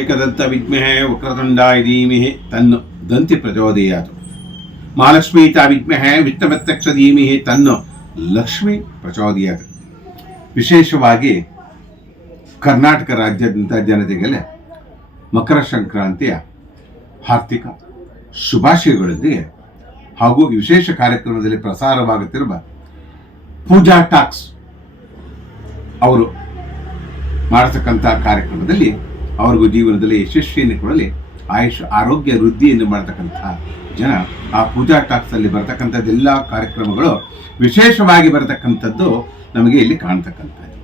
ಏಕದಂತ ವಿದ್ಮಹೇ ವಕ್ರತುಂಡಾಯ ಧೀಮಹಿ ತನ್ನೋ ದಂತಿ ಪ್ರಚೋದಯಾತ್. ಮಹಾಲಕ್ಷ್ಮೀತಾ ವಿದ್ಮಹೇ ವಿತ್ತಮತ್ತಕ್ಷ ಧೀಮಹಿ ತನ್ನೋ ಲಕ್ಷ್ಮಿ ಪ್ರಚೋದಯಾತ್. ವಿಶೇಷವಾಗಿ ಕರ್ನಾಟಕ ರಾಜ್ಯಾದ್ಯಂತ ಜನತೆಗೆಲ್ಲ ಮಕರ ಸಂಕ್ರಾಂತಿಯ ಹಾರ್ದಿಕ ಶುಭಾಶಯಗಳೊಂದಿಗೆ ಹಾಗೂ ವಿಶೇಷ ಕಾರ್ಯಕ್ರಮದಲ್ಲಿ ಪ್ರಸಾರವಾಗುತ್ತಿರುವ ಪೂಜಾ ಟಾಕ್ಸ್ ಅವರು ಮಾಡತಕ್ಕಂಥ ಕಾರ್ಯಕ್ರಮದಲ್ಲಿ ಅವ್ರಿಗೂ ಜೀವನದಲ್ಲಿ ಯಶಸ್ವಿಯನ್ನು ಕೊಡಲಿ, ಆಯುಷ್ ಆರೋಗ್ಯ ವೃದ್ಧಿಯನ್ನು ಮಾಡತಕ್ಕಂಥ ಜನ ಆ ಪೂಜಾ ಟಾಕ್ಸಲ್ಲಿ ಬರ್ತಕ್ಕಂಥದ್ದು ಎಲ್ಲ ಕಾರ್ಯಕ್ರಮಗಳು ವಿಶೇಷವಾಗಿ ಬರತಕ್ಕಂಥದ್ದು ನಮಗೆ ಇಲ್ಲಿ ಕಾಣ್ತಕ್ಕಂಥದ್ದು.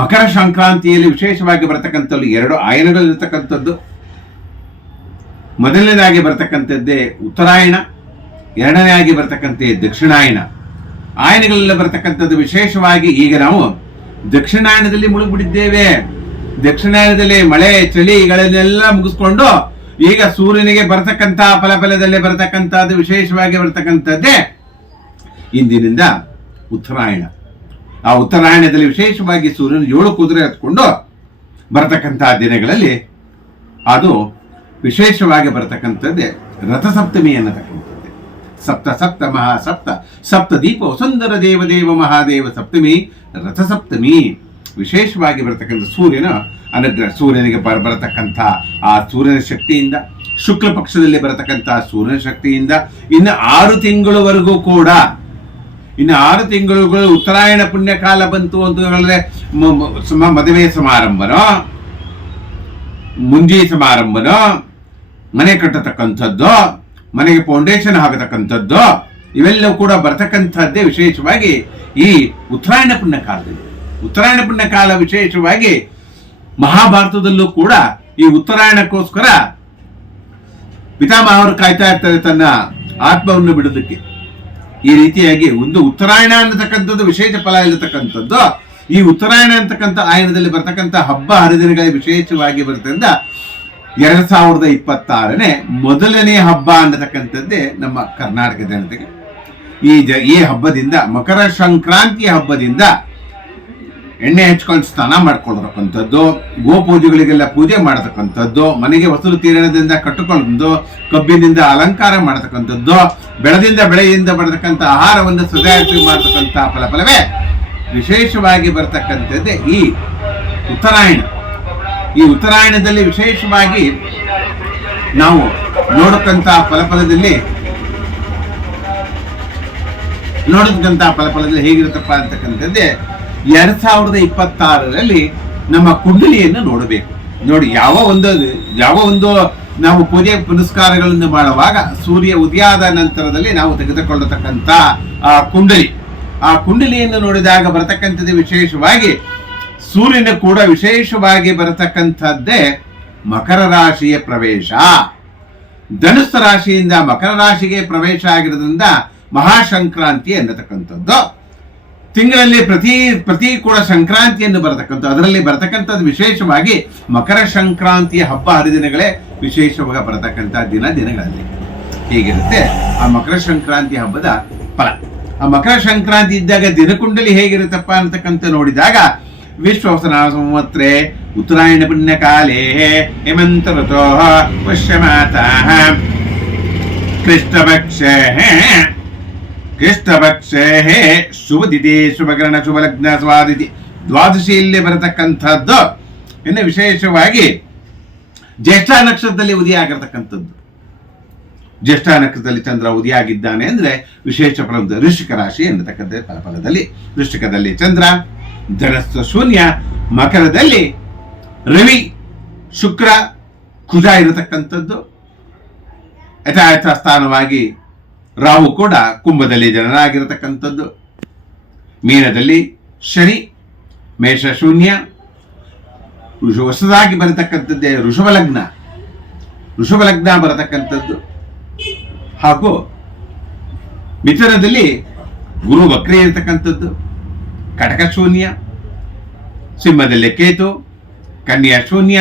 ಮಕರ ಸಂಕ್ರಾಂತಿಯಲ್ಲಿ ವಿಶೇಷವಾಗಿ ಬರತಕ್ಕಂಥದ್ದು ಎರಡು ಆಯನಗಳಿರ್ತಕ್ಕಂಥದ್ದು. ಮೊದಲನೇದಾಗಿ ಬರತಕ್ಕಂಥದ್ದೇ ಉತ್ತರಾಯಣ, ಎರಡನೇದಾಗಿ ಬರತಕ್ಕಂಥ ದಕ್ಷಿಣಾಯನ. ಆಯನಗಳೆಲ್ಲ ಬರತಕ್ಕಂಥದ್ದು ವಿಶೇಷವಾಗಿ ಈಗ ನಾವು ದಕ್ಷಿಣಾಯನದಲ್ಲಿ ಮುಳುಗಿಬಿಟ್ಟಿದ್ದೇವೆ. ದಕ್ಷಿಣಾಯನದಲ್ಲಿ ಮಳೆ ಚಳಿಗಳನ್ನೆಲ್ಲ ಮುಗಿಸ್ಕೊಂಡು ಈಗ ಸೂರ್ಯನಿಗೆ ಬರತಕ್ಕಂಥ ಫಲಫಲದಲ್ಲೇ ಬರತಕ್ಕಂಥದ್ದು ವಿಶೇಷವಾಗಿ ಬರತಕ್ಕಂಥದ್ದೇ ಇಂದಿನಿಂದ ಉತ್ತರಾಯಣ. ಆ ಉತ್ತರಾಯಣದಲ್ಲಿ ವಿಶೇಷವಾಗಿ ಸೂರ್ಯನ 7 ಕುದುರೆ ಹತ್ಕೊಂಡು ಬರತಕ್ಕಂಥ ದಿನಗಳಲ್ಲಿ ಅದು ವಿಶೇಷವಾಗಿ ಬರತಕ್ಕಂಥದ್ದೇ ರಥಸಪ್ತಮಿ ಅನ್ನತಕ್ಕಂಥದ್ದೇ. ಸಪ್ತ ಸಪ್ತ ಮಹಾಸಪ್ತ ಸಪ್ತ ದೀಪ ವಸುಂಧರ ದೇವದೇವ ಮಹಾದೇವ ಸಪ್ತಮಿ ರಥಸಪ್ತಮಿ. ವಿಶೇಷವಾಗಿ ಬರತಕ್ಕಂಥ ಸೂರ್ಯನ ಅನುಗ್ರಹ, ಸೂರ್ಯನಿಗೆ ಬರತಕ್ಕಂಥ ಆ ಸೂರ್ಯನ ಶಕ್ತಿಯಿಂದ, ಶುಕ್ಲ ಪಕ್ಷದಲ್ಲಿ ಬರತಕ್ಕಂಥ ಸೂರ್ಯನ ಶಕ್ತಿಯಿಂದ ಇನ್ನು 6 ತಿಂಗಳವರೆಗೂ ಕೂಡ, ಇನ್ನು 6 ತಿಂಗಳುಗಳು ಉತ್ತರಾಯಣ ಪುಣ್ಯಕಾಲ ಬಂತು ಅಂತ ಹೇಳಿದ್ರೆ ಮದುವೆ ಸಮಾರಂಭನೋ, ಮುಂಜಿ ಸಮಾರಂಭನೋ, ಮನೆ ಕಟ್ಟತಕ್ಕಂಥದ್ದು, ಮನೆಗೆ ಫೌಂಡೇಶನ್ ಹಾಕತಕ್ಕಂಥದ್ದು, ಇವೆಲ್ಲವೂ ಕೂಡ ಬರ್ತಕ್ಕಂಥದ್ದೇ ವಿಶೇಷವಾಗಿ ಈ ಉತ್ತರಾಯಣ ಪುಣ್ಯಕಾಲದಲ್ಲಿ. ಉತ್ತರಾಯಣ ಪುಣ್ಯಕಾಲ ವಿಶೇಷವಾಗಿ ಮಹಾಭಾರತದಲ್ಲೂ ಕೂಡ ಈ ಉತ್ತರಾಯಣಕ್ಕೋಸ್ಕರ ಪಿತಾಮಹ ಅವರು ಕಾಯ್ತಾ ಇರ್ತಾರೆ ತನ್ನ ಆತ್ಮವನ್ನು ಬಿಡೋದಕ್ಕೆ. ಈ ರೀತಿಯಾಗಿ ಒಂದು ಉತ್ತರಾಯಣ ಅನ್ನತಕ್ಕಂಥದ್ದು ವಿಶೇಷ ಫಲ ಇರತಕ್ಕಂಥದ್ದು. ಈ ಉತ್ತರಾಯಣ ಅಂತಕ್ಕಂಥ ಆಯನದಲ್ಲಿ ಬರ್ತಕ್ಕಂಥ ಹಬ್ಬ ಹರಿದಿನಗಳಿಗೆ ವಿಶೇಷವಾಗಿ ಬರ್ತದಿಂದ 2026ನೇ ಮೊದಲನೇ ಹಬ್ಬ ಅನ್ನತಕ್ಕಂಥದ್ದೇ ನಮ್ಮ ಕರ್ನಾಟಕ ಜನತೆಗೆ. ಈ ಹಬ್ಬದಿಂದ, ಮಕರ ಸಂಕ್ರಾಂತಿ ಹಬ್ಬದಿಂದ ಎಣ್ಣೆ ಹಚ್ಕೊಂಡು ಸ್ನಾನ ಮಾಡ್ಕೊಳ್ತಕ್ಕಂಥದ್ದು, ಗೋಪೂಜೆಗಳಿಗೆಲ್ಲ ಪೂಜೆ ಮಾಡತಕ್ಕಂಥದ್ದು, ಮನೆಗೆ ವಸೂಲು ತೀರಣದಿಂದ ಕಟ್ಟಿಕೊಂಡು ಕಬ್ಬಿನಿಂದ ಅಲಂಕಾರ ಮಾಡತಕ್ಕಂಥದ್ದು, ಬೆಳೆಯಿಂದ ಬರತಕ್ಕಂಥ ಆಹಾರವನ್ನು ಸದಾಯತ್ರಿ ಮಾಡತಕ್ಕಂಥ ಫಲವೇ ವಿಶೇಷವಾಗಿ ಬರತಕ್ಕಂಥದ್ದೇ ಈ ಉತ್ತರಾಯಣ. ಈ ಉತ್ತರಾಯಣದಲ್ಲಿ ವಿಶೇಷವಾಗಿ ನಾವು ನೋಡತಕ್ಕಂಥ ಫಲದಲ್ಲಿ ಹೇಗಿರುತ್ತಪ್ಪ ಅಂತಕ್ಕಂಥದ್ದೇ 2026ರಲ್ಲಿ ನಮ್ಮ ಕುಂಡಲಿಯನ್ನು ನೋಡಬೇಕು. ನೋಡಿ, ಯಾವ ಒಂದು ನಾವು ಪೂಜೆ ಪುನಸ್ಕಾರಗಳನ್ನು ಮಾಡುವಾಗ ಸೂರ್ಯ ಉದಯದ ನಂತರದಲ್ಲಿ ನಾವು ತೆಗೆದುಕೊಳ್ಳತಕ್ಕಂಥ ಆ ಕುಂಡಲಿಯನ್ನು ನೋಡಿದಾಗ ಬರತಕ್ಕಂಥದ್ದು ವಿಶೇಷವಾಗಿ ಸೂರ್ಯನ ಕೂಡ ವಿಶೇಷವಾಗಿ ಬರತಕ್ಕಂಥದ್ದೇ ಮಕರ ರಾಶಿಯ ಪ್ರವೇಶ. ಧನುಸ್ಸು ರಾಶಿಯಿಂದ ಮಕರ ರಾಶಿಗೆ ಪ್ರವೇಶ ಆಗಿರೋದ್ರಿಂದ ಮಹಾಸಂಕ್ರಾಂತಿ ಅನ್ನತಕ್ಕಂಥದ್ದು. ತಿಂಗಳಲ್ಲಿ ಪ್ರತಿ ಕೂಡ ಸಂಕ್ರಾಂತಿಯನ್ನು ಬರತಕ್ಕಂಥ, ಅದರಲ್ಲಿ ಬರತಕ್ಕಂಥದ್ದು ವಿಶೇಷವಾಗಿ ಮಕರ ಸಂಕ್ರಾಂತಿಯ ಹಬ್ಬ ಹರಿದಿನಗಳೇ ವಿಶೇಷವಾಗಿ ಬರತಕ್ಕಂಥ ದಿನಗಳಲ್ಲಿ ಹೇಗಿರುತ್ತೆ ಆ ಮಕರ ಸಂಕ್ರಾಂತಿ ಹಬ್ಬದ ಫಲ. ಆ ಮಕರ ಸಂಕ್ರಾಂತಿ ಇದ್ದಾಗ ದಿನಕುಂಡಲಿ ಹೇಗಿರುತ್ತಪ್ಪ ಅಂತಕ್ಕಂಥ ನೋಡಿದಾಗ ವಿಶ್ವವಸನ ಸಂವತ್ಸರೆ ಉತ್ತರಾಯಣ ಪುಣ್ಯಕಾಲೇ ಹೇಮಂತ ಋತೋ ಪಶ್ಯಮಾತಃ ಕೃಷ್ಣಪಕ್ಷೇ ಶುಭದಿತಿ ಶುಭಕರಣ ಶುಭಲಗ್ನ ಸ್ವಾದಿತಿ ದ್ವಾದಶಿಯಲ್ಲಿ ಬರತಕ್ಕಂಥದ್ದು. ಇನ್ನು ವಿಶೇಷವಾಗಿ ಜ್ಯೇಷ್ಠ ನಕ್ಷತ್ರದಲ್ಲಿ ಉದಯ ಆಗಿರ್ತಕ್ಕಂಥದ್ದು. ಜ್ಯೇಷ್ಠ ನಕ್ಷತ್ರದಲ್ಲಿ ಚಂದ್ರ ಉದಯ ಆಗಿದ್ದಾನೆ ಅಂದ್ರೆ ವಿಶೇಷ ಫಲ. ವೃಶ್ಚಿಕ ರಾಶಿ ಅನ್ನತಕ್ಕಂಥ ಫಲದಲ್ಲಿ ವೃಶ್ಚಿಕದಲ್ಲಿ ಚಂದ್ರ, ಧನಸ್ಸು ಶೂನ್ಯ, ಮಕರದಲ್ಲಿ ರವಿ, ಶುಕ್ರ, ಕುಜ ಇರತಕ್ಕಂಥದ್ದು. ಯಥಾಯಥ ಸ್ಥಾನವಾಗಿ ರಾಹು ಕೂಡ ಕುಂಭದಲ್ಲಿ ಜನನಾಗಿರತಕ್ಕಂಥದ್ದು. ಮೀನದಲ್ಲಿ ಶನಿ, ಮೇಷ ಶೂನ್ಯ, ಹೊಸದಾಗಿ ಬರತಕ್ಕಂಥದ್ದೇ ಋಷಭ ಲಗ್ನ ಬರತಕ್ಕಂಥದ್ದು. ಹಾಗೂ ಮಿಥುನದಲ್ಲಿ ಗುರು ವಕ್ರಿ ಇರತಕ್ಕಂಥದ್ದು. ಕಟಕ ಶೂನ್ಯ, ಸಿಂಹದಲ್ಲಿ ಕೇತು, ಕನ್ಯಾ ಶೂನ್ಯ,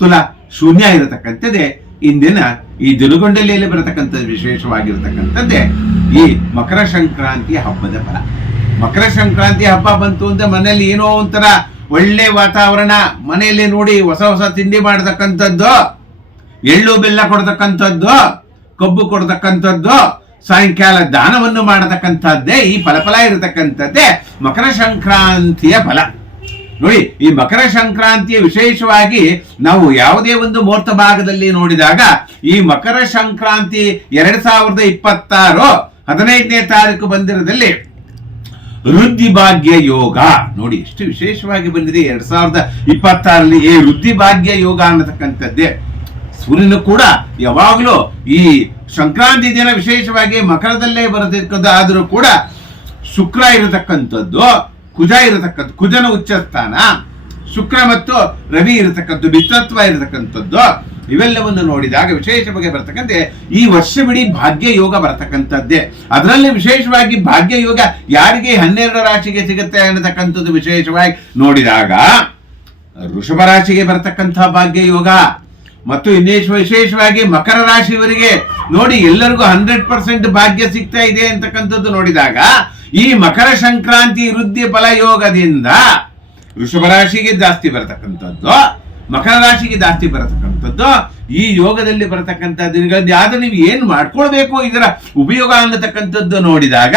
ತುಲಾ ಶೂನ್ಯ ಇರತಕ್ಕಂಥದ್ದೇ ಇಂದಿನ ಈ ದಿನಗೊಂಡಲಿಯಲ್ಲಿ ಬರತಕ್ಕಂಥದ್ದು. ವಿಶೇಷವಾಗಿರತಕ್ಕಂಥದ್ದೇ ಈ ಮಕರ ಸಂಕ್ರಾಂತಿಯ ಹಬ್ಬದ ಫಲ. ಮಕರ ಸಂಕ್ರಾಂತಿ ಹಬ್ಬ ಬಂತು ಅಂದ್ರೆ ಮನೆಯಲ್ಲಿ ಏನೋ ಒಂಥರ ಒಳ್ಳೆ ವಾತಾವರಣ, ಮನೆಯಲ್ಲಿ ನೋಡಿ ಹೊಸ ಹೊಸ ತಿಂಡಿ ಮಾಡತಕ್ಕಂಥದ್ದು, ಎಳ್ಳು ಬೆಲ್ಲ ಕೊಡ್ತಕ್ಕಂಥದ್ದು, ಕಬ್ಬು ಕೊಡ್ತಕ್ಕಂಥದ್ದು, ಸಾಯಂಕಾಲ ದಾನವನ್ನು ಮಾಡತಕ್ಕಂಥದ್ದೇ ಈ ಫಲ ಇರತಕ್ಕಂಥದ್ದೇ ಮಕರ ಸಂಕ್ರಾಂತಿಯ ಫಲ. ನೋಡಿ, ಈ ಮಕರ ಸಂಕ್ರಾಂತಿಯ ವಿಶೇಷವಾಗಿ ನಾವು ಯಾವುದೇ ಒಂದು ಮುಹೂರ್ತ ಭಾಗದಲ್ಲಿ ನೋಡಿದಾಗ ಈ ಮಕರ ಸಂಕ್ರಾಂತಿ 2026 15ನೇ ತಾರೀಕು ಬಂದಿರೋದಲ್ಲಿ ವೃದ್ಧಿ ಭಾಗ್ಯ ಯೋಗ ನೋಡಿ ಎಷ್ಟು ವಿಶೇಷವಾಗಿ ಬಂದಿದೆ. 2026ರಲ್ಲಿ ಈ ವೃದ್ಧಿ ಭಾಗ್ಯ ಯೋಗ ಅನ್ನತಕ್ಕಂಥದ್ದೇ. ಸೂರ್ಯನು ಕೂಡ ಯಾವಾಗಲೂ ಈ ಸಂಕ್ರಾಂತಿ ದಿನ ವಿಶೇಷವಾಗಿ ಮಕರದಲ್ಲೇ ಬರತಕ್ಕದ್ದು, ಆದರೂ ಕೂಡ ಶುಕ್ರ ಇರತಕ್ಕಂಥದ್ದು, ಕುಜ ಇರತಕ್ಕದ್ದು, ಕುಜನ ಉಚ್ಚ ಸ್ಥಾನ, ಶುಕ್ರ ಮತ್ತು ರವಿ ಇರತಕ್ಕದ್ದು, ಮಿತ್ರತ್ವ ಇರತಕ್ಕಂಥದ್ದು, ಇವೆಲ್ಲವನ್ನು ನೋಡಿದಾಗ ವಿಶೇಷವಾಗಿ ಬರ್ತಕ್ಕಂತೆ ಈ ವರ್ಷವಿಡೀ ಭಾಗ್ಯ ಯೋಗ ಬರತಕ್ಕಂಥದ್ದೇ. ಅದರಲ್ಲಿ ವಿಶೇಷವಾಗಿ ಭಾಗ್ಯ ಯೋಗ ಯಾರಿಗೆ 12 ರಾಶಿಗೆ ಸಿಗುತ್ತೆ ಅನ್ನತಕ್ಕಂಥದ್ದು ವಿಶೇಷವಾಗಿ ನೋಡಿದಾಗ ವೃಷಭ ರಾಶಿಗೆ ಬರತಕ್ಕಂತಹ ಭಾಗ್ಯ ಯೋಗ ಮತ್ತು ವಿಶೇಷವಾಗಿ ಮಕರ ರಾಶಿಯವರಿಗೆ ನೋಡಿ ಎಲ್ಲರಿಗೂ 100% ಭಾಗ್ಯ ಸಿಗ್ತಾ ಇದೆ ಅಂತಕ್ಕಂಥದ್ದು ನೋಡಿದಾಗ ಈ ಮಕರ ಸಂಕ್ರಾಂತಿ ವೃದ್ಧಿ ಫಲ ಯೋಗದಿಂದ ವೃಷಭ ರಾಶಿಗೆ ಜಾಸ್ತಿ ಬರತಕ್ಕಂಥದ್ದು, ಮಕರ ರಾಶಿಗೆ ಜಾಸ್ತಿ ಬರತಕ್ಕಂಥದ್ದು, ಈ ಯೋಗದಲ್ಲಿ ಬರತಕ್ಕಂಥ ದಿನಗಳಲ್ಲಿ ಆದ್ರೆ ನೀವು ಏನು ಮಾಡ್ಕೊಳ್ಬೇಕು ಇದರ ಉಪಯೋಗ ಅನ್ನತಕ್ಕಂಥದ್ದು ನೋಡಿದಾಗ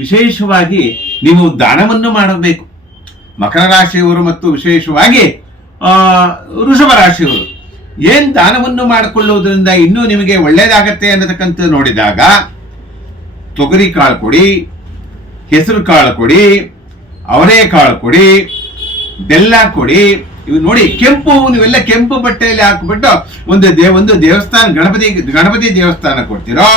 ವಿಶೇಷವಾಗಿ ನೀವು ದಾನವನ್ನು ಮಾಡಬೇಕು. ಮಕರ ರಾಶಿಯವರು ಮತ್ತು ವಿಶೇಷವಾಗಿ ವೃಷಭ ರಾಶಿಯವರು ಏನ್ ದಾನವನ್ನು ಮಾಡಿಕೊಳ್ಳುವುದರಿಂದ ಇನ್ನೂ ನಿಮಗೆ ಒಳ್ಳೇದಾಗತ್ತೆ ಅನ್ನತಕ್ಕಂಥ ನೋಡಿದಾಗ ತೊಗರಿ ಕಾಳು ಕೊಡಿ, ಹೆಸರು ಕಾಳು ಕೊಡಿ, ಅವರೇ ಕಾಳು ಕೊಡಿ, ಬೆಲ್ಲ ಕೊಡಿ. ಇವು ನೋಡಿ ಕೆಂಪು, ನೀವೆಲ್ಲ ಕೆಂಪು ಬಟ್ಟೆಯಲ್ಲಿ ಹಾಕಿಬಿಟ್ಟು ಒಂದು ದೇವಸ್ಥಾನ, ಗಣಪತಿ ದೇವಸ್ಥಾನ ಕೊಡ್ತಿರೋ,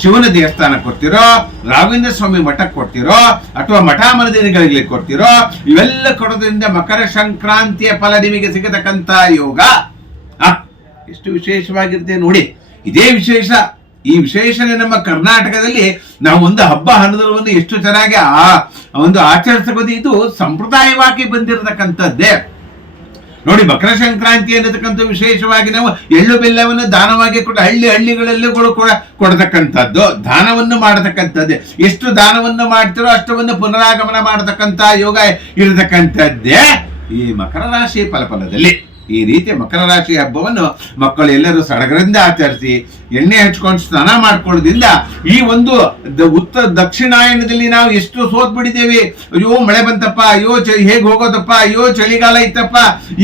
ಶಿವನ ದೇವಸ್ಥಾನ ಕೊಡ್ತಿರೋ, ರಾಘವೇಂದ್ರ ಸ್ವಾಮಿ ಮಠಕ್ಕೆ ಕೊಡ್ತಿರೋ, ಅಥವಾ ಮಠ ಮಂದಿರಗಳಿಗೆ ಕೊಡ್ತಿರೋ, ಇವೆಲ್ಲ ಕೊಡೋದ್ರಿಂದ ಮಕರ ಸಂಕ್ರಾಂತಿಯ ಫಲ ನಿಮಗೆ ಸಿಗತಕ್ಕಂತ ಯೋಗ ಎಷ್ಟು ವಿಶೇಷವಾಗಿರುತ್ತೆ ನೋಡಿ. ಇದೇ ವಿಶೇಷ, ಈ ವಿಶೇಷಣೆ ನಮ್ಮ ಕರ್ನಾಟಕದಲ್ಲಿ ನಾವು ಒಂದು ಹಬ್ಬ ಹಣ್ಣುಗಳನ್ನು ಎಷ್ಟು ಚೆನ್ನಾಗಿ ಒಂದು ಆಚರಿಸಬಹುದು. ಇದು ಸಂಪ್ರದಾಯವಾಗಿ ಬಂದಿರತಕ್ಕಂಥದ್ದೇ ನೋಡಿ. ಮಕರ ಸಂಕ್ರಾಂತಿ ಅನ್ನತಕ್ಕಂಥ ವಿಶೇಷವಾಗಿ ನಾವು ಎಳ್ಳು ಬೆಲ್ಲವನ್ನು ದಾನವಾಗಿ ಕೊಟ್ಟು ಹಳ್ಳಿಗಳಲ್ಲಿ ಕೊಡತಕ್ಕಂಥದ್ದು, ದಾನವನ್ನು ಮಾಡತಕ್ಕಂಥದ್ದೇ. ಎಷ್ಟು ದಾನವನ್ನು ಮಾಡ್ತಿರೋ ಅಷ್ಟವನ್ನು ಪುನರಾಗಮನ ಮಾಡತಕ್ಕಂಥ ಯೋಗ ಇರತಕ್ಕಂಥದ್ದೇ ಈ ಮಕರ ರಾಶಿ ಫಲದಲ್ಲಿ. ಈ ರೀತಿ ಮಕರ ರಾಶಿ ಹಬ್ಬವನ್ನು ಮಕ್ಕಳು ಎಲ್ಲರೂ ಸಡಗರದಿಂದ ಆಚರಿಸಿ ಎಣ್ಣೆ ಹಚ್ಕೊಂಡು ಸ್ನಾನ ಮಾಡ್ಕೊಳ್ಳೋದ್ರಿಂದ ಈ ಒಂದು ದಕ್ಷಿಣಾಯನದಲ್ಲಿ ನಾವು ಎಷ್ಟು ಸೋತ್ ಬಿಟ್ಟಿದ್ದೇವೆ. ಅಯ್ಯೋ ಮಳೆ ಬಂತಪ್ಪ, ಅಯ್ಯೋ ಹೇಗೆ ಹೋಗೋದಪ್ಪ, ಅಯ್ಯೋ ಚಳಿಗಾಲ ಇತ್ತಪ್ಪ.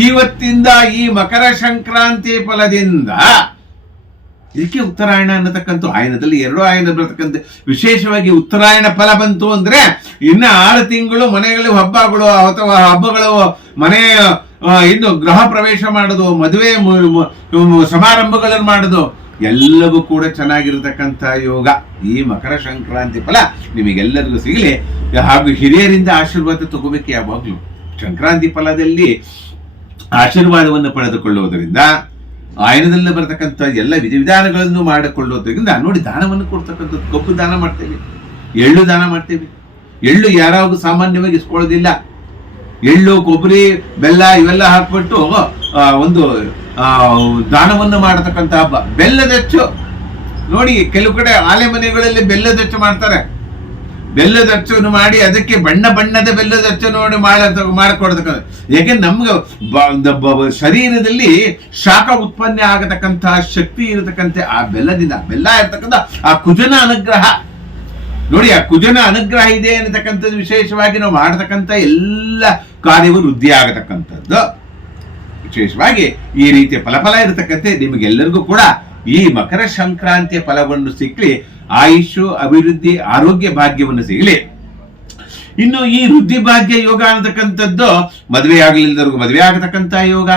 ಇವತ್ತಿಂದ ಈ ಮಕರ ಸಂಕ್ರಾಂತಿ ಫಲದಿಂದ ಇದಕ್ಕೆ ಉತ್ತರಾಯಣ ಅನ್ನತಕ್ಕಂಥ ಆಯನದಲ್ಲಿ 2 ಆಯನ ಬರತಕ್ಕಂಥ ವಿಶೇಷವಾಗಿ ಉತ್ತರಾಯಣ ಫಲ ಬಂತು ಅಂದ್ರೆ ಇನ್ನು 6 ತಿಂಗಳು ಮನೆಗಳು ಹಬ್ಬಗಳು ಅಥವಾ ಹಬ್ಬಗಳು ಮನೆ ಇನ್ನು ಗೃಹ ಪ್ರವೇಶ ಮಾಡೋದು, ಮದುವೆ ಸಮಾರಂಭಗಳನ್ನು ಮಾಡೋದು ಎಲ್ಲವೂ ಕೂಡ ಚೆನ್ನಾಗಿರತಕ್ಕಂಥ ಯೋಗ ಈ ಮಕರ ಸಂಕ್ರಾಂತಿ ಫಲ ನಿಮಗೆಲ್ಲರಿಗೂ ಸಿಗಲಿ. ಹಾಗೂ ಹಿರಿಯರಿಂದ ಆಶೀರ್ವಾದ ತಗೋಬೇಕು. ಯಾವಾಗಲೂ ಸಂಕ್ರಾಂತಿ ಫಲದಲ್ಲಿ ಆಶೀರ್ವಾದವನ್ನು ಪಡೆದುಕೊಳ್ಳುವುದರಿಂದ ಆಯನದಲ್ಲಿ ಬರತಕ್ಕಂಥ ಎಲ್ಲ ವಿಧಿವಿಧಾನಗಳನ್ನು ಮಾಡಿಕೊಳ್ಳೋದ್ರಿಂದ ನೋಡಿ ದಾನವನ್ನು ಕೊಡ್ತಕ್ಕಂಥದ್ದು. ಕಬ್ಬು ದಾನ ಮಾಡ್ತೇವೆ, ಎಳ್ಳು ದಾನ ಮಾಡ್ತೇವೆ. ಎಳ್ಳು ಯಾರಾಗೂ ಸಾಮಾನ್ಯವಾಗಿ ಇಸ್ಕೊಳ್ಳೋದಿಲ್ಲ. ಎಳ್ಳು, ಕೊಬ್ಬರಿ, ಬೆಲ್ಲ ಇವೆಲ್ಲ ಹಾಕ್ಬಿಟ್ಟು ಒಂದು ದಾನವನ್ನು ಮಾಡತಕ್ಕಂಥ ಹಬ್ಬ. ಬೆಲ್ಲದಚ್ಚು ನೋಡಿ, ಕೆಲವು ಕಡೆ ಆಲೆ ಮನೆಗಳಲ್ಲಿ ಬೆಲ್ಲದಚ್ಚು ಮಾಡ್ತಾರೆ. ಬೆಲ್ಲದಚ್ಚನ್ನು ಮಾಡಿ ಅದಕ್ಕೆ ಬಣ್ಣದ ಬೆಲ್ಲದಚ್ಚು ನೋಡಿ ಮಾಡಿಕೊಡ್ತಕ್ಕಂಥ. ಯಾಕೆಂದ್ರೆ ನಮ್ಗೆ ಶರೀರದಲ್ಲಿ ಶಾಖ ಉತ್ಪನ್ನ ಆಗತಕ್ಕಂತಹ ಶಕ್ತಿ ಇರತಕ್ಕಂಥ ಆ ಬೆಲ್ಲದಿಂದ, ಬೆಲ್ಲ ಇರತಕ್ಕಂಥ ಆ ಕುಜನ ಅನುಗ್ರಹ ನೋಡಿ. ಆ ಕುಜನ ಅನುಗ್ರಹ ಇದೆ ಅನ್ನತಕ್ಕಂಥದ್ದು ವಿಶೇಷವಾಗಿ ನಾವು ಮಾಡತಕ್ಕಂಥ ಎಲ್ಲ ಕಾರ್ಯವು ವೃದ್ಧಿ ಆಗತಕ್ಕಂಥದ್ದು. ವಿಶೇಷವಾಗಿ ಈ ರೀತಿಯ ಫಲ ಇರತಕ್ಕಂತೆ ನಿಮಗೆಲ್ಲರಿಗೂ ಕೂಡ ಈ ಮಕರ ಸಂಕ್ರಾಂತಿಯ ಫಲವನ್ನು ಸಿಕ್ಕಲಿ, ಆಯುಷು, ಅಭಿವೃದ್ಧಿ, ಆರೋಗ್ಯ ಭಾಗ್ಯವನ್ನು ಸಿಗಲಿ. ಇನ್ನು ಈ ವೃದ್ಧಿ ಭಾಗ್ಯ ಯೋಗ ಅನ್ನತಕ್ಕಂಥದ್ದು ಮದುವೆ ಆಗಲಿಲ್ಲದವ್ರಿಗೂ ಮದುವೆ ಆಗತಕ್ಕಂಥ ಯೋಗ,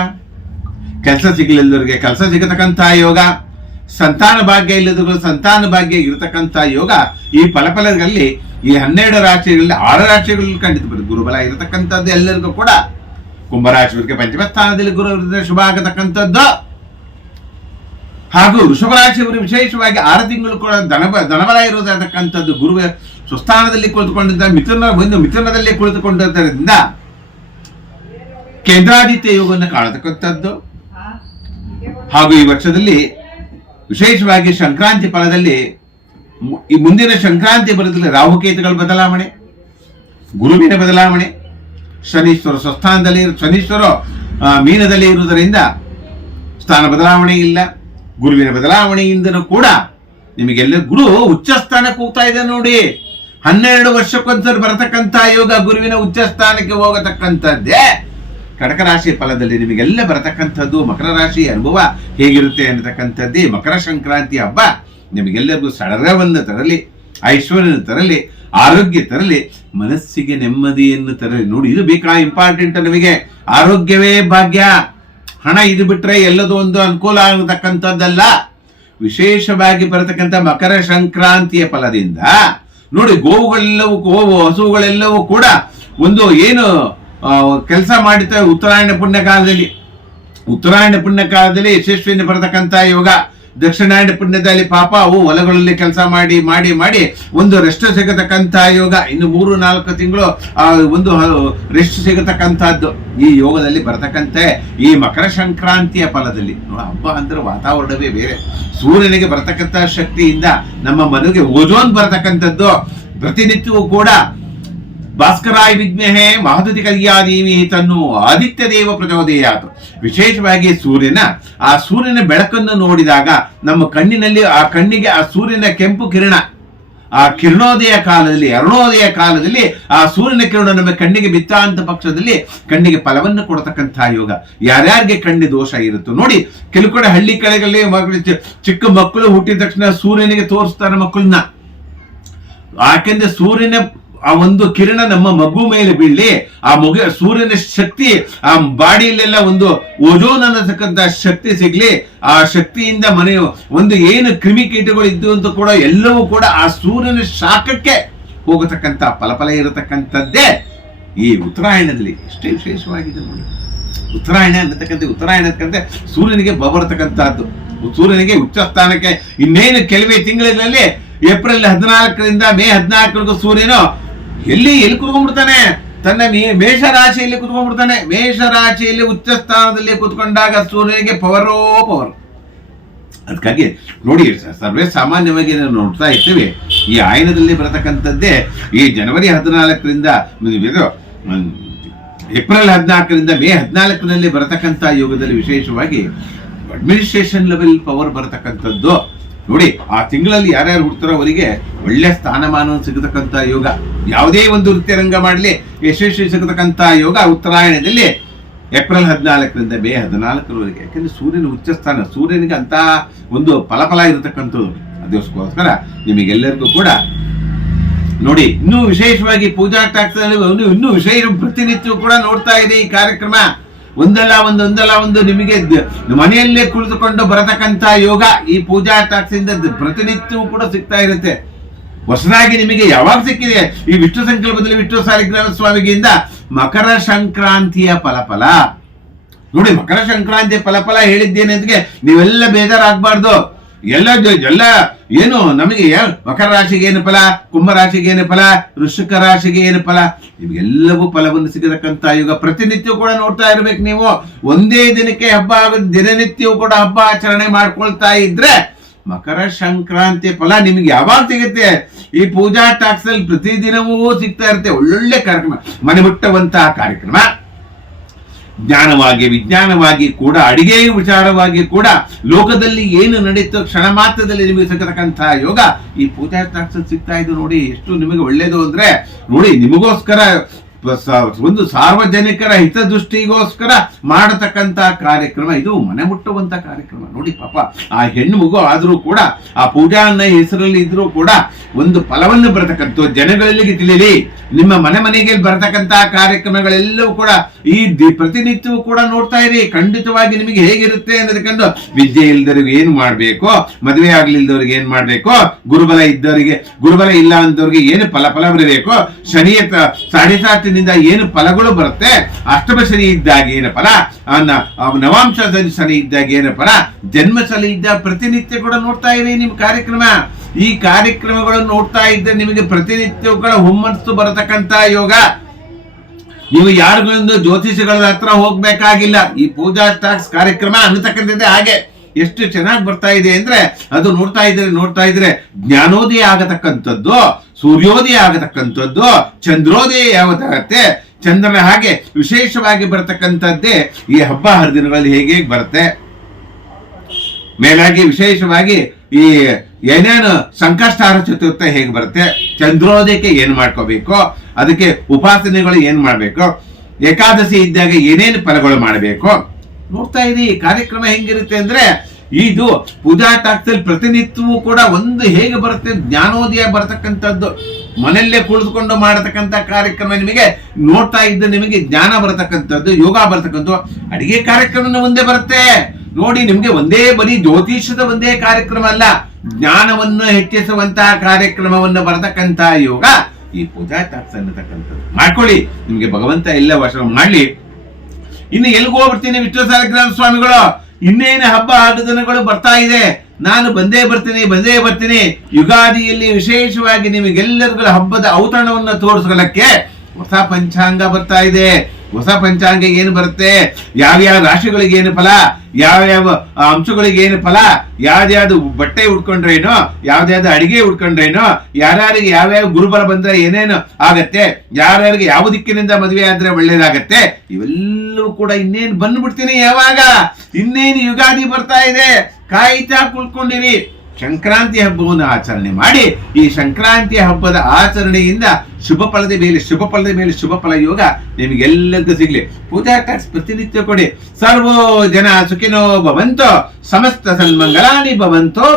ಕೆಲಸ ಸಿಗಲಿಲ್ಲದವ್ರಿಗೆ ಕೆಲಸ ಸಿಗತಕ್ಕಂಥ ಯೋಗ, ಸಂತಾನ ಭಾಗ್ಯ ಇಲ್ಲದವ್ರಿಗೂ ಸಂತಾನ ಭಾಗ್ಯ ಇರತಕ್ಕಂಥ ಯೋಗ ಈ ಫಲಗಳಲ್ಲಿ ಈ 12 ರಾಶಿಗಳಲ್ಲಿ 6 ರಾಶಿಗಳಲ್ಲಿ ಖಂಡಿತ ಬರುತ್ತೆ. ಗುರುಬಲ ಇರತಕ್ಕಂಥದ್ದು ಎಲ್ಲರಿಗೂ ಕೂಡ. ಕುಂಭರಾಶಿಯವರಿಗೆ ಪಂಚಮ ಸ್ಥಾನದಲ್ಲಿ ಗುರು ಶುಭ ಆಗತಕ್ಕಂಥದ್ದು. ಹಾಗೂ ವೃಷಭ ರಾಶಿಯವರು ವಿಶೇಷವಾಗಿ 6 ತಿಂಗಳು ಕೂಡ ಧನಬಲ ಇರೋದಕ್ಕಂಥದ್ದು. ಗುರು ಸ್ವಸ್ಥಾನದಲ್ಲಿ ಕುಳಿತುಕೊಂಡಿದ್ದ ಮಿಥುನದಲ್ಲಿ ಕುಳಿತುಕೊಂಡಿದ್ದರಿಂದ ಕೇಂದ್ರಾದಿತ್ಯ ಯೋಗವನ್ನು ಕಾಣತಕ್ಕಂಥದ್ದು. ಹಾಗೂ ಈ ವರ್ಷದಲ್ಲಿ ವಿಶೇಷವಾಗಿ ಸಂಕ್ರಾಂತಿ ಫಲದಲ್ಲಿ ಈ ಮುಂದಿನ ಸಂಕ್ರಾಂತಿ ಬರೋದ್ರಲ್ಲಿ ರಾಹುಕೇತುಗಳ ಬದಲಾವಣೆ, ಗುರುವಿನ ಬದಲಾವಣೆ, ಶನೀಶ್ವರ ಸ್ವಸ್ಥಾನದಲ್ಲಿ ಶನೀಶ್ವರ ಮೀನದಲ್ಲಿ ಇರುವುದರಿಂದ ಸ್ಥಾನ ಬದಲಾವಣೆ ಇಲ್ಲ. ಗುರುವಿನ ಬದಲಾವಣೆಯಿಂದನೂ ಕೂಡ ನಿಮಗೆಲ್ಲ ಗುರು ಉಚ್ಚ ಸ್ಥಾನಕ್ಕೆ ಹೋಗ್ತಾ ಇದೆ ನೋಡಿ. 12 ವರ್ಷಕ್ಕೊಂದ್ಸರಿ ಬರತಕ್ಕಂಥ ಯೋಗ ಗುರುವಿನ ಉಚ್ಚ ಸ್ಥಾನಕ್ಕೆ ಹೋಗತಕ್ಕಂಥದ್ದೇ. ಕಟಕ ರಾಶಿ ಫಲದಲ್ಲಿ ನಿಮಗೆಲ್ಲ ಬರತಕ್ಕಂಥದ್ದು ಮಕರ ರಾಶಿ ಅನುಭವ ಹೇಗಿರುತ್ತೆ ಅನ್ನತಕ್ಕಂಥದ್ದೇ ಮಕರ ಸಂಕ್ರಾಂತಿ ಹಬ್ಬ. ನಿಮಗೆಲ್ಲರಿಗೂ ಸಡಗರವನ್ನು ತರಲಿ, ಐಶ್ವರ್ಯ ತರಲಿ, ಆರೋಗ್ಯ ತರಲಿ, ಮನಸ್ಸಿಗೆ ನೆಮ್ಮದಿಯನ್ನು ತರಲಿ. ನೋಡಿ, ಇದು ಬೇಕಾ ಇಂಪಾರ್ಟೆಂಟ್. ನಮಗೆ ಆರೋಗ್ಯವೇ ಭಾಗ್ಯ. ಹಣ ಇದು ಬಿಟ್ರೆ ಎಲ್ಲದೂ ಒಂದು ಅನುಕೂಲ ಆಗತಕ್ಕಂಥದ್ದಲ್ಲ. ವಿಶೇಷವಾಗಿ ಬರತಕ್ಕಂಥ ಮಕರ ಸಂಕ್ರಾಂತಿಯ ಫಲದಿಂದ ನೋಡಿ, ಗೋವು ಹಸುಗಳೆಲ್ಲವೂ ಕೂಡ ಒಂದು ಏನು ಕೆಲಸ ಮಾಡುತ್ತವೆ ಉತ್ತರಾಯಣ ಪುಣ್ಯ ಕಾಲದಲ್ಲಿ ಯಶಸ್ವಿಯಿಂದ ಬರತಕ್ಕಂಥ ಯೋಗ. ದಕ್ಷಿಣಾಯಣ ಪುಣ್ಯದಲ್ಲಿ ಪಾಪ ಅವು ಹೊಲಗಳಲ್ಲಿ ಕೆಲಸ ಮಾಡಿ ಮಾಡಿ ಮಾಡಿ ಒಂದು ರೆಸ್ಟ್ ಸಿಗತಕ್ಕಂಥ ಯೋಗ. ಇನ್ನು 3-4 ತಿಂಗಳು ಒಂದು ರೆಸ್ಟ್ ಸಿಗತಕ್ಕಂಥದ್ದು ಈ ಯೋಗದಲ್ಲಿ ಬರತಕ್ಕಂಥ ಈ ಮಕರ ಸಂಕ್ರಾಂತಿಯ ಫಲದಲ್ಲಿ. ಹಬ್ಬ ಅಂದ್ರೆ ವಾತಾವರಣವೇ ಬೇರೆ. ಸೂರ್ಯನಿಗೆ ಬರತಕ್ಕಂಥ ಶಕ್ತಿಯಿಂದ ನಮ್ಮ ಮನೆಗೆ ಓಜೋನ್ ಬರತಕ್ಕಂಥದ್ದು. ಪ್ರತಿನಿತ್ಯವೂ ಕೂಡ ಭಾಸ್ಕರಾಯ ವಿದ್ಮಹೇ ಮಹದುತಿ ಕಲ್ಯಾದೀಮಿ ತನ್ನು ಆದಿತ್ಯ ದೇವ ಪ್ರಚೋದಯಾತ್. ವಿಶೇಷವಾಗಿ ಆ ಸೂರ್ಯನ ಬೆಳಕನ್ನು ನೋಡಿದಾಗ ನಮ್ಮ ಕಣ್ಣಿನಲ್ಲಿ ಆ ಕಣ್ಣಿಗೆ ಆ ಸೂರ್ಯನ ಕೆಂಪು ಕಿರಣ, ಆ ಕಿರಣೋದಯ ಕಾಲದಲ್ಲಿ ಅರುಣೋದಯ ಕಾಲದಲ್ಲಿ ಆ ಸೂರ್ಯನ ಕಿರಣ ನಮ್ಮ ಕಣ್ಣಿಗೆ ಬಿತ್ತ ಅಂತ ಪಕ್ಷದಲ್ಲಿ ಕಣ್ಣಿಗೆ ಫಲವನ್ನು ಕೊಡತಕ್ಕಂಥ ಯೋಗ. ಯಾರ್ಯಾರಿಗೆ ಕಣ್ಣಿ ದೋಷ ಇರುತ್ತೋ ನೋಡಿ, ಕೆಲವು ಕಡೆ ಹಳ್ಳಿ ಕಡೆಗಳಲ್ಲಿ ಚಿಕ್ಕ ಮಕ್ಕಳು ಹುಟ್ಟಿದ ತಕ್ಷಣ ಸೂರ್ಯನಿಗೆ ತೋರಿಸ್ತಾರೆ ಮಕ್ಕಳನ್ನ. ಯಾಕೆಂದ್ರೆ ಸೂರ್ಯನ ಆ ಒಂದು ಕಿರಣ ನಮ್ಮ ಮಗು ಮೇಲೆ ಬೀಳಲಿ, ಆ ಸೂರ್ಯನ ಶಕ್ತಿ ಆ ಬಾಡಿಯಲ್ಲೆಲ್ಲ ಒಂದು ಓಜೋನ್ ಅನ್ನತಕ್ಕಂಥ ಶಕ್ತಿ ಸಿಗ್ಲಿ. ಆ ಶಕ್ತಿಯಿಂದ ಒಂದು ಏನು ಕ್ರಿಮಿಕೀಟಗಳು ಇದ್ದು ಅಂತ ಕೂಡ ಎಲ್ಲವೂ ಕೂಡ ಆ ಸೂರ್ಯನ ಶಾಖಕ್ಕೆ ಹೋಗತಕ್ಕಂಥ ಫಲ ಇರತಕ್ಕಂಥದ್ದೇ ಈ ಉತ್ತರಾಯಣದಲ್ಲಿ. ಎಷ್ಟೇ ವಿಶೇಷವಾಗಿದೆ ನೋಡಿ. ಉತ್ತರಾಯಣ ಅನ್ನತಕ್ಕಂತೆ ಸೂರ್ಯನಿಗೆ ಬರತಕ್ಕಂಥದ್ದು. ಸೂರ್ಯನಿಗೆ ಉಚ್ಚ ಸ್ಥಾನಕ್ಕೆ ಇನ್ನೇನು ಕೆಲವೇ ತಿಂಗಳಲ್ಲಿ ಏಪ್ರಿಲ್ 14ರಿಂದ ಮೇ 14 ಸೂರ್ಯನು ಎಲ್ಲಿ ಕುತ್ಕೊಂಡ್ಬಿಡ್ತಾನೆ, ತನ್ನ ಮೇಷರಾಶಿಯಲ್ಲಿ ಕುತ್ಕೊಂಡ್ಬಿಡ್ತಾನೆ. ಮೇಷರಾಶಿಯಲ್ಲಿ ಉಚ್ಚ ಸ್ಥಾನದಲ್ಲಿ ಕುತ್ಕೊಂಡಾಗ ಸೂರ್ಯನಿಗೆ ಪವರ್. ಅದಕ್ಕಾಗಿ ನೋಡಿ, ಸರ್ವೇ ಸಾಮಾನ್ಯವಾಗಿ ನೋಡ್ತಾ ಇರ್ತೀವಿ. ಈ ಆಯನದಲ್ಲಿ ಬರತಕ್ಕಂಥದ್ದೇ ಈ ಜನವರಿ 14ರಿಂದ ಏಪ್ರಿಲ್ 14ರಿಂದ ಮೇ 14ನಲ್ಲಿ ಬರತಕ್ಕಂಥ ಯೋಗದಲ್ಲಿ ವಿಶೇಷವಾಗಿ ಅಡ್ಮಿನಿಸ್ಟ್ರೇಷನ್ ಲೆವೆಲ್ ಪವರ್ ಬರತಕ್ಕಂಥದ್ದು. ನೋಡಿ, ಆ ತಿಂಗಳಲ್ಲಿ ಯಾರ್ಯಾರು ಹುಡ್ತಾರೋ ಅವರಿಗೆ ಒಳ್ಳೆ ಸ್ಥಾನಮಾನ ಸಿಗತಕ್ಕಂಥ ಯೋಗ. ಯಾವುದೇ ಒಂದು ವೃತ್ತಿರಂಗ ಮಾಡಲಿ ಯಶಸ್ವಿ ಸಿಗತಕ್ಕಂಥ ಯೋಗ ಉತ್ತರಾಯಣದಲ್ಲಿ ಏಪ್ರಿಲ್ 14ರಿಂದ ಮೇ 14ರವರೆಗೆ. ಯಾಕೆಂದ್ರೆ ಸೂರ್ಯನ ಉಚ್ಚ ಸ್ಥಾನ, ಸೂರ್ಯನಿಗೆ ಅಂತ ಒಂದು ಫಲ ಇರತಕ್ಕಂಥದ್ದು. ಅದಕ್ಕೋಸ್ಕರ ನಿಮಗೆಲ್ಲರಿಗೂ ಕೂಡ ನೋಡಿ, ಇನ್ನೂ ವಿಶೇಷವಾಗಿ ಪೂಜಾ ಟಾಕ್ಸ್ ಇನ್ನೂ ವಿಶೇಷ ಪ್ರತಿನಿತ್ಯವೂ ಕೂಡ ನೋಡ್ತಾ ಇದೆ ಈ ಕಾರ್ಯಕ್ರಮ. ಒಂದಲ್ಲ ಒಂದು ನಿಮಗೆ ಮನೆಯಲ್ಲೇ ಕುಳಿತುಕೊಂಡು ಬರತಕ್ಕಂಥ ಯೋಗ ಈ ಪೂಜಾ ಟಾಕ್ಸ್ ಇಂದ ಪ್ರತಿನಿತ್ಯವೂ ಕೂಡ ಸಿಗ್ತಾ ಇರುತ್ತೆ. ಹೊಸದಾಗಿ ನಿಮಗೆ ಯಾವಾಗ ಸಿಕ್ಕಿದೆ ಈ ವಿಷ್ಣು ಸಂಕಲ್ಪದಲ್ಲಿ ವಿಷ್ಣು ಸಾಲಿಗ್ರಾಮ ಸ್ವಾಮಿಗಿಂದ ಮಕರ ಸಂಕ್ರಾಂತಿಯ ಫಲ ನೋಡಿ. ಮಕರ ಸಂಕ್ರಾಂತಿಯ ಫಲ ಹೇಳಿದ್ದೇನೆ ಅಂತ ನೀವೆಲ್ಲ ಬೇಜಾರಾಗಬಾರ್ದು. ಎಲ್ಲ ಏನು ನಮಗೆ ಮಕರ ರಾಶಿಗೆ ಏನು ಫಲ, ಕುಂಭ ರಾಶಿಗೆ ಏನು ಫಲ, ವೃಶ್ಚಿಕ ರಾಶಿಗೆ ಏನು ಫಲ, ನಿಮ್ಗೆಲ್ಲವೂ ಫಲವನ್ನು ಸಿಗತಕ್ಕಂಥ ಯೋಗ. ಪ್ರತಿನಿತ್ಯವೂ ಕೂಡ ನೋಡ್ತಾ ಇರ್ಬೇಕು ನೀವು. ಒಂದೇ ದಿನಕ್ಕೆ ಹಬ್ಬ ದಿನನಿತ್ಯವೂ ಕೂಡ ಹಬ್ಬ ಆಚರಣೆ ಮಾಡ್ಕೊಳ್ತಾ ಇದ್ರೆ ಮಕರ ಸಂಕ್ರಾಂತಿ ಫಲ ನಿಮಗೆ ಯಾವಾಗ ಸಿಗುತ್ತೆ? ಈ ಪೂಜಾ ಟಾಕ್ಸ್ ಅಲ್ಲಿ ಪ್ರತಿದಿನವೂ ಸಿಗ್ತಾ ಇರುತ್ತೆ. ಒಳ್ಳೊಳ್ಳೆ ಕಾರ್ಯಕ್ರಮ, ಮನೆ ಮುಟ್ಟುವಂತಹ ಕಾರ್ಯಕ್ರಮ, ಜ್ಞಾನವಾಗಿ ವಿಜ್ಞಾನವಾಗಿ ಕೂಡ ಅಡಿಗೆ ವಿಚಾರವಾಗಿ ಕೂಡ ಲೋಕದಲ್ಲಿ ಏನು ನಡೀತೋ ಕ್ಷಣ ಮಾತ್ರದಲ್ಲಿ ನಿಮಗೆ ಸಿಗತಕ್ಕಂಥ ಯೋಗ ಈ ಪೂಜಾ ಟಾಕ್ಸ್ ಸಿಗ್ತಾ ಇದೆ. ನೋಡಿ, ಎಷ್ಟು ನಿಮಗೆ ಒಳ್ಳೇದು ಅಂದ್ರೆ ನೋಡಿ, ನಿಮಗೋಸ್ಕರ ಒಂದು ಸಾರ್ವಜನಿಕರ ಹಿತದೃಷ್ಟಿಗೋಸ್ಕರ ಮಾಡತಕ್ಕಂತ ಕಾರ್ಯಕ್ರಮ ಇದು. ಮನೆ ಮುಟ್ಟುವಂತ ಕಾರ್ಯಕ್ರಮ ನೋಡಿ. ಪಾಪ ಆ ಹೆಣ್ಣು ಮಗು ಆದ್ರೂ ಕೂಡ ಆ ಪೂಜಾ ಅನ್ನ ಹೆಸರಲ್ಲಿ ಇದ್ರೂ ಕೂಡ ಒಂದು ಫಲವನ್ನು ಬರತಕ್ಕಂಥ ಜನಗಳಿಗೆ ತಿಳಿಯಲಿ. ನಿಮ್ಮ ಮನೆಗೆ ಬರತಕ್ಕಂತ ಕಾರ್ಯಕ್ರಮಗಳೆಲ್ಲವೂ ಕೂಡ ಈ ಪ್ರತಿನಿತ್ಯವೂ ಕೂಡ ನೋಡ್ತಾ ಇರಿ. ಖಂಡಿತವಾಗಿ ನಿಮಗೆ ಹೇಗಿರುತ್ತೆ ಅನ್ನೋದಕ್ಕಂಡು ವಿದ್ಯೆ ಇಲ್ದವ್ರಿಗೆ ಏನ್ ಮಾಡ್ಬೇಕು, ಮದುವೆ ಆಗ್ಲಿಲ್ದವ್ರಿಗೆ ಏನ್ ಮಾಡ್ಬೇಕು, ಗುರುಬಲ ಇದ್ದವರಿಗೆ, ಗುರುಬಲ ಇಲ್ಲ ಅಂದವ್ರಿಗೆ ಏನು ಫಲ ಬರಬೇಕು, ಶನಿಯ 7.5 ಏನು ಫಲಗಳು ಬರುತ್ತೆ, ಅಷ್ಟಮ ಶನಿ ಇದ್ದಾಗ ಏನು ಫಲ, ನವಾಂಶ ಶನಿ ಇದ್ದಾಗ ಏನು ಫಲ, ಜನ್ಮ ಶನಿ ಇದ್ದಾಗ ಪ್ರತಿನಿತ್ಯ ಕೂಡ ನೋಡ್ತಾ ಇರಿ ನಿಮ್ ಕಾರ್ಯಕ್ರಮ. ಈ ಕಾರ್ಯಕ್ರಮಗಳನ್ನು ನೋಡ್ತಾ ಇದ್ದರೆ ನಿಮಗೆ ಪ್ರತಿನಿತ್ಯಗಳ ಹುಮ್ಮಸ್ಸು ಬರತಕ್ಕಂತ ಯೋಗ. ನೀವು ಯಾರಿಗೊಂದು ಜ್ಯೋತಿಷಿಗಳ ಹತ್ರ ಹೋಗ್ಬೇಕಾಗಿಲ್ಲ. ಈ ಪೂಜಾ ಟಾಕ್ಸ್ ಕಾರ್ಯಕ್ರಮ ಅನ್ನತಕ್ಕಂಥದ್ದೇ ಹಾಗೆ ಎಷ್ಟು ಚೆನ್ನಾಗಿ ಬರ್ತಾ ಇದೆ ಅಂದ್ರೆ ಅದು ನೋಡ್ತಾ ಇದ್ರೆ ಜ್ಞಾನೋದಯ ಆಗತಕ್ಕಂಥದ್ದು, ಸೂರ್ಯೋದಯ ಆಗತಕ್ಕಂಥದ್ದು, ಚಂದ್ರೋದಯ ಯಾವತ್ತಾಗತ್ತೆ, ಚಂದ್ರನ ಹಾಗೆ ವಿಶೇಷವಾಗಿ ಬರತಕ್ಕಂಥದ್ದೇ ಈ ಹಬ್ಬ ಹರಿದಿನಗಳಲ್ಲಿ ಹೇಗೆ ಬರುತ್ತೆ. ಮೇಲಾಗಿ ವಿಶೇಷವಾಗಿ ಈ ಏನೇನು ಸಂಕಷ್ಟಾರ ಚತುರ್ಥಿ ಹೇಗೆ ಬರುತ್ತೆ, ಚಂದ್ರೋದಯಕ್ಕೆ ಏನ್ ಮಾಡ್ಕೋಬೇಕು, ಅದಕ್ಕೆ ಉಪಾಸನೆಗಳು ಏನ್ ಮಾಡ್ಬೇಕು, ಏಕಾದಶಿ ಇದ್ದಾಗ ಏನೇನು ಫಲಗಳು ಮಾಡಬೇಕು ನೋಡ್ತಾ ಇರಿ. ಕಾರ್ಯಕ್ರಮ ಹೆಂಗಿರುತ್ತೆ ಅಂದ್ರೆ ಇದು ಪೂಜಾ ಟಾಕ್ಸಲ್ಲಿ ಪ್ರತಿನಿತ್ಯವೂ ಕೂಡ ಒಂದು ಹೇಗೆ ಬರುತ್ತೆ, ಜ್ಞಾನೋದಯ ಬರತಕ್ಕಂಥದ್ದು, ಮನೆಯಲ್ಲೇ ಕುಳಿತುಕೊಂಡು ಮಾಡತಕ್ಕಂಥ ಕಾರ್ಯಕ್ರಮ, ನಿಮಗೆ ನೋಡ್ತಾ ಇದ್ದ ನಿಮಗೆ ಜ್ಞಾನ ಬರತಕ್ಕಂಥದ್ದು, ಯೋಗ ಬರತಕ್ಕಂಥದ್ದು, ಅಡಿಗೆ ಕಾರ್ಯಕ್ರಮ ಒಂದೇ ಬರುತ್ತೆ ನೋಡಿ. ನಿಮ್ಗೆ ಒಂದೇ ಬರೀ ಜ್ಯೋತಿಷದ ಒಂದೇ ಕಾರ್ಯಕ್ರಮ ಅಲ್ಲ, ಜ್ಞಾನವನ್ನು ಹೆಚ್ಚಿಸುವಂತಹ ಕಾರ್ಯಕ್ರಮವನ್ನು ಬರತಕ್ಕಂತ ಯೋಗ ಈ ಪೂಜಾ ಟಾಕ್ಸ್ ಅನ್ನತಕ್ಕಂಥದ್ದು ಮಾಡ್ಕೊಳ್ಳಿ. ನಿಮ್ಗೆ ಭಗವಂತ ಎಲ್ಲ ವಶ ಮಾಡ್ಲಿ. ಇನ್ನು ಎಲ್ಲಿಗೆ ಹೋಗ್ಬಿಡ್ತೀನಿ ವಿಷ್ಣು ಸಾಲಿಗ್ರಾಮ ಸ್ವಾಮಿಗಳು, ಇನ್ನೇನು ಹಬ್ಬ ಹರಿದಿನಗಳು ಬರ್ತಾ ಇದೆ, ನಾನು ಬಂದೇ ಬರ್ತೀನಿ. ಯುಗಾದಿಯಲ್ಲಿ ವಿಶೇಷವಾಗಿ ನಿಮಗೆಲ್ಲರಿಗೂ ಹಬ್ಬದ ಔತಣವನ್ನು ತೋರಿಸ್ಕೊಳ್ಳಕ್ಕೆ ಹೊಸ ಪಂಚಾಂಗ ಬರ್ತಾ ಇದೆ. ಹೊಸ ಪಂಚಾಂಗ ಏನು ಬರುತ್ತೆ, ಯಾವ್ಯಾವ ರಾಶಿಗಳಿಗೆ ಏನು ಫಲ, ಯಾವ್ಯಾವ ಅಂಶಗಳಿಗೆ ಏನು ಫಲ, ಯಾವ್ದ್ಯಾವ್ದು ಬಟ್ಟೆ ಉಟ್ಕೊಂಡ್ರೇನೋ, ಯಾವ್ದ್ಯಾವ್ದು ಅಡಿಗೆ ಉಟ್ಕೊಂಡ್ರೇನೋ, ಯಾರ್ಯಾರಿಗೆ ಯಾವ್ಯಾವ ಗುರುಬಲ ಬಂದ್ರೆ ಏನೇನು ಆಗತ್ತೆ, ಯಾರ್ಯಾರಿಗೆ ಯಾವ ದಿಕ್ಕಿನಿಂದ ಮದುವೆ ಆದ್ರೆ ಒಳ್ಳೇದಾಗತ್ತೆ, ಇವೆಲ್ಲವೂ ಕೂಡ ಇನ್ನೇನು ಬಂದ್ಬಿಡ್ತೀನಿ. ಯಾವಾಗ ಇನ್ನೇನು ಯುಗಾದಿ ಬರ್ತಾ ಇದೆ, ಕಾಯ್ತಾ ಕುಳ್ಕೊಂಡಿರಿ. ಸಂಕ್ರಾಂತಿ ಹಬ್ಬವನ್ನು ಆಚರಣೆ ಮಾಡಿ, ಈ ಸಂಕ್ರಾಂತಿ ಹಬ್ಬದ ಆಚರಣೆಯಿಂದ ಶುಭ ಫಲದ ಮೇಲೆ ಶುಭ ಫಲ ಯೋಗ ನಿಮಗೆಲ್ಲರಿಗೂ ಸಿಗ್ಲಿ. ಪೂಜಾ ಟಾಕ್ಸ್ ಪ್ರತಿನಿತ್ಯ ಕೊಡಿ. ಸರ್ವೋ ಜನ ಸುಖಿನೋ ಭವಂತೋ, ಸಮಸ್ತ ಸನ್ಮಂಗಳಾನಿ ಭವಂತೋ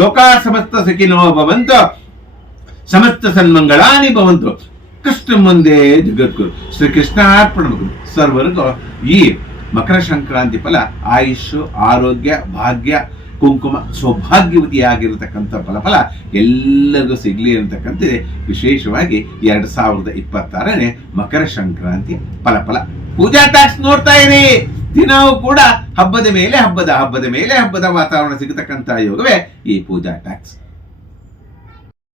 ಲೋಕಾ ಸಮಸ್ತ ಸುಖಿನೋ ಭವಂತೋ, ಸಮಸ್ತ ಸನ್ಮಂಗಳಾನಿ ಭವಂತೋ. ಕೃಷ್ಣ ಮುಂದೆ ಜಗದ್ಗುರು ಶ್ರೀ ಕೃಷ್ಣಾರ್ಪಣ ಸರ್ವರಿಗೂ ಈ ಮಕರ ಸಂಕ್ರಾಂತಿ ಫಲ ಆಯುಷ್, ಆರೋಗ್ಯ, ಭಾಗ್ಯ, ಕುಂಕುಮ, ಸೌಭಾಗ್ಯವತಿಯಾಗಿರತಕ್ಕಂಥ ಫಲ ಎಲ್ಲರಿಗೂ ಸಿಗ್ಲಿ ಅಂತಕ್ಕಂಥದ್ದೇ ವಿಶೇಷವಾಗಿ 2026ನೇ ಮಕರ ಸಂಕ್ರಾಂತಿ ಫಲ. ಪೂಜಾ ಟಾಕ್ಸ್ ನೋಡ್ತಾ ಇರಿ. ದಿನವೂ ಕೂಡ ಹಬ್ಬದ ಮೇಲೆ ಹಬ್ಬದ ವಾತಾವರಣ ಸಿಗತಕ್ಕಂಥ ಯೋಗವೇ ಈ ಪೂಜಾ ಟಾಕ್ಸ್.